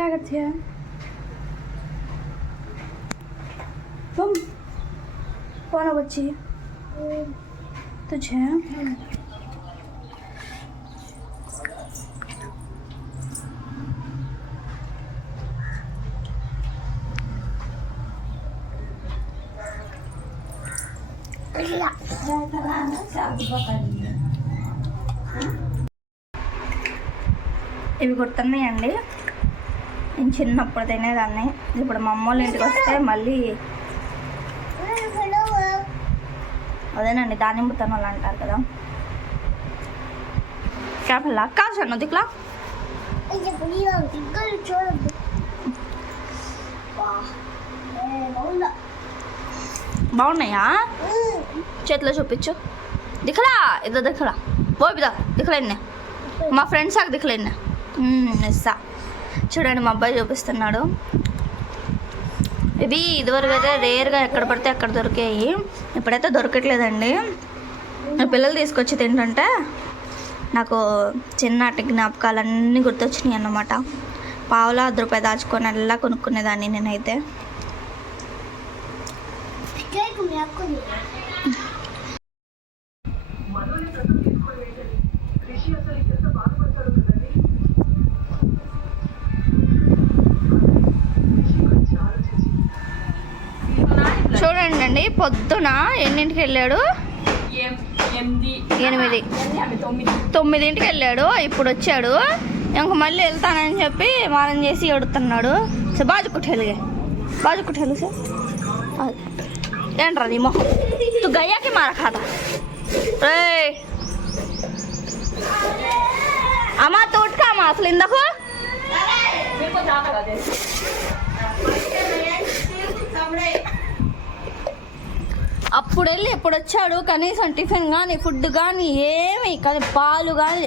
क्या करती है तुम? कौन है बच्ची? तुझे ఇవి గుర్తున్నాయండి. నేను చిన్నప్పుడు తినేదాన్ని. ఇప్పుడు మా అమ్మ వాళ్ళ ఇంటికి వస్తే మళ్ళీ అదేనండి దానిమ్మ తనలు అంటారు కదా. క్యాపల్లా కాదు సార్ దిక్కులా బాగున్నాయా? చేతిలో చూపించు. దిఖలా ఇదో దిఖలా ఓ బిదా దిఖలేన్నే మా ఫ్రెండ్స్ ఆకు దిఖలేన్నే ఇస్తా. చూడండి మా అబ్బాయి చూపిస్తున్నాడు. ఇవి ఇదివరకు అయితే రేర్గా ఎక్కడ పడితే అక్కడ దొరికాయి. ఇప్పుడైతే దొరకట్లేదండి. పిల్లలు తీసుకొచ్చి తింటుంటే నాకు చిన్నటి జ్ఞాపకాలన్నీ గుర్తొచ్చినాయి అన్నమాట. పావులా 10 రూపాయలు దాచుకొని అలా కొనుక్కునేదాన్ని నేనైతే. చూడండి అండి, పొద్దున ఎన్నింటికి వెళ్ళాడు? 9ంటికి వెళ్ళాడు. ఇప్పుడు వచ్చాడు. ఇంక మళ్ళీ వెళ్తానని చెప్పి మారం చేసి ఎడుతున్నాడు. సార్ బాజు కుట్టేలుగే బాజు కుట్టేలు సార్ ఏంట్రా నీ మొహం తు గయ్యాకి మార ఖాతా రే అమ్మా తోటకా అమ్మా అసలు ఇందకు అప్పుడు వెళ్ళి ఎప్పుడు వచ్చాడు. కనీసం టిఫిన్ కానీ ఫుడ్ కానీ ఏమి కానీ పాలు కానీ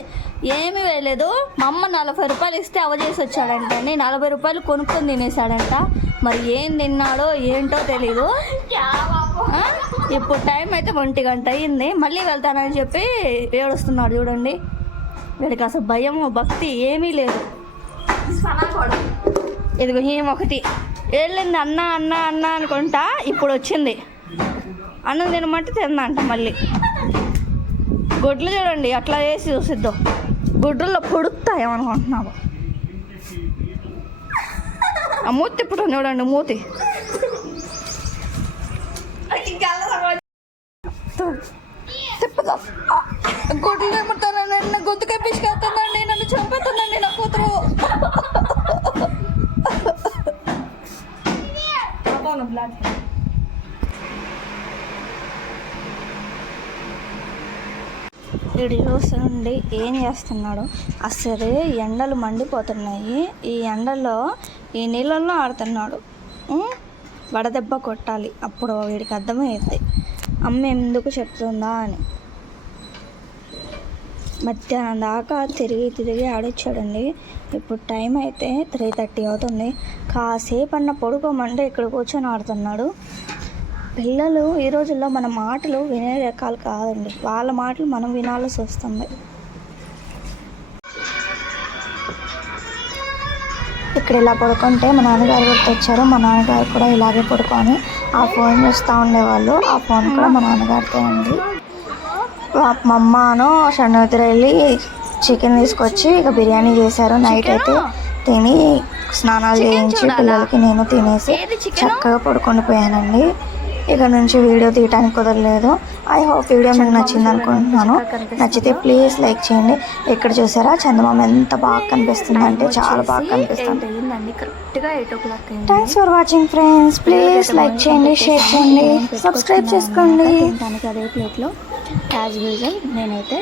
ఏమీ వేయలేదు. మా అమ్మ 40 రూపాయలు ఇస్తే అవజేసి వచ్చాడంట అండి. 40 రూపాయలు కొనుక్కొని తినేసాడంట. మరి ఏం తిన్నాడో ఏంటో తెలీదు. ఇప్పుడు టైం అయితే 1 గంట అయ్యింది. మళ్ళీ వెళ్తానని చెప్పి ఏడుస్తున్నాడు. చూడండి, వీడికి అసలు భయము భక్తి ఏమీ లేదు. ఇదిగో ఏమొకటి వెళ్ళింది అన్న అన్న అన్న అనుకుంటా. ఇప్పుడు వచ్చింది అన్నం తినమంటే తిందంట. మళ్ళీ గుడ్లు చూడండి అట్లా వేసి చూసిద్దాం. గుడ్లలో పొడుస్తాయేమనుకుంటున్నావు. ఆ మూతి తిప్పుతాం చూడండి, మూతి తిప్పుతాం. గుడ్లు తిప్పుతానండి, గొంతుకే పిసుకెళ్తుందండి, నన్ను చంపుతుందండి నా కూతురు. వీడు చూస్తుండి ఏం చేస్తున్నాడు. అసలు ఎండలు మండిపోతున్నాయి. ఈ ఎండలో ఈ నీళ్ళల్లో ఆడుతున్నాడు. వడదెబ్బ కొట్టాలి, అప్పుడు వీడికి అర్థమవుతుంది అమ్మ ఎందుకు చెప్తుందా అని. మధ్యాహ్నం దాకా తిరిగి ఆడొచ్చాడండి. ఇప్పుడు టైం అయితే 3:30 అవుతుంది. కాసేపు అన్న పడుకోమంటే ఇక్కడ కూర్చొని ఆడుతున్నాడు. పిల్లలు ఈ రోజుల్లో మన మాటలు వినే రకాలు కాదండి. వాళ్ళ మాటలు మనం వినాల్సి వస్తుంది. ఇక్కడ ఇలా పడుకుంటే మా నాన్నగారు గుర్తొచ్చారు. మా నాన్నగారు కూడా ఇలాగే పడుకొని ఆ ఫోన్ చూస్తూ ఉండేవాళ్ళు. ఆ ఫోన్ కూడా మా నాన్నగారితో ఉంది. మా అమ్మను షణ్ణోతిర వెళ్ళి చికెన్ తీసుకొచ్చి ఇక బిర్యానీ చేశారు. నైట్ అయితే తిని స్నానాలు చేయించి పిల్లలకి నేను తినేసి చక్కగా పడుకొని పోయానండి. ఇక నుంచి వీడియో తీయడానికి కుదరలేదు. ఐ హోప్ వీడియో మీకు నచ్చింది అనుకుంటున్నాను. నచ్చితే ప్లీజ్ లైక్ చేయండి. ఇక్కడ చూసారా చందమామ ఎంత బాగా కనిపిస్తుంది అంటే చాలా బాగా కనిపిస్తుంది. Thanks for watching friends. Please like చేయండి, షేర్ చేయండి, సబ్స్క్రైబ్ చేసుకోండి. అదే ప్లేట్లో యాజ్ యూజువల్ నేనైతే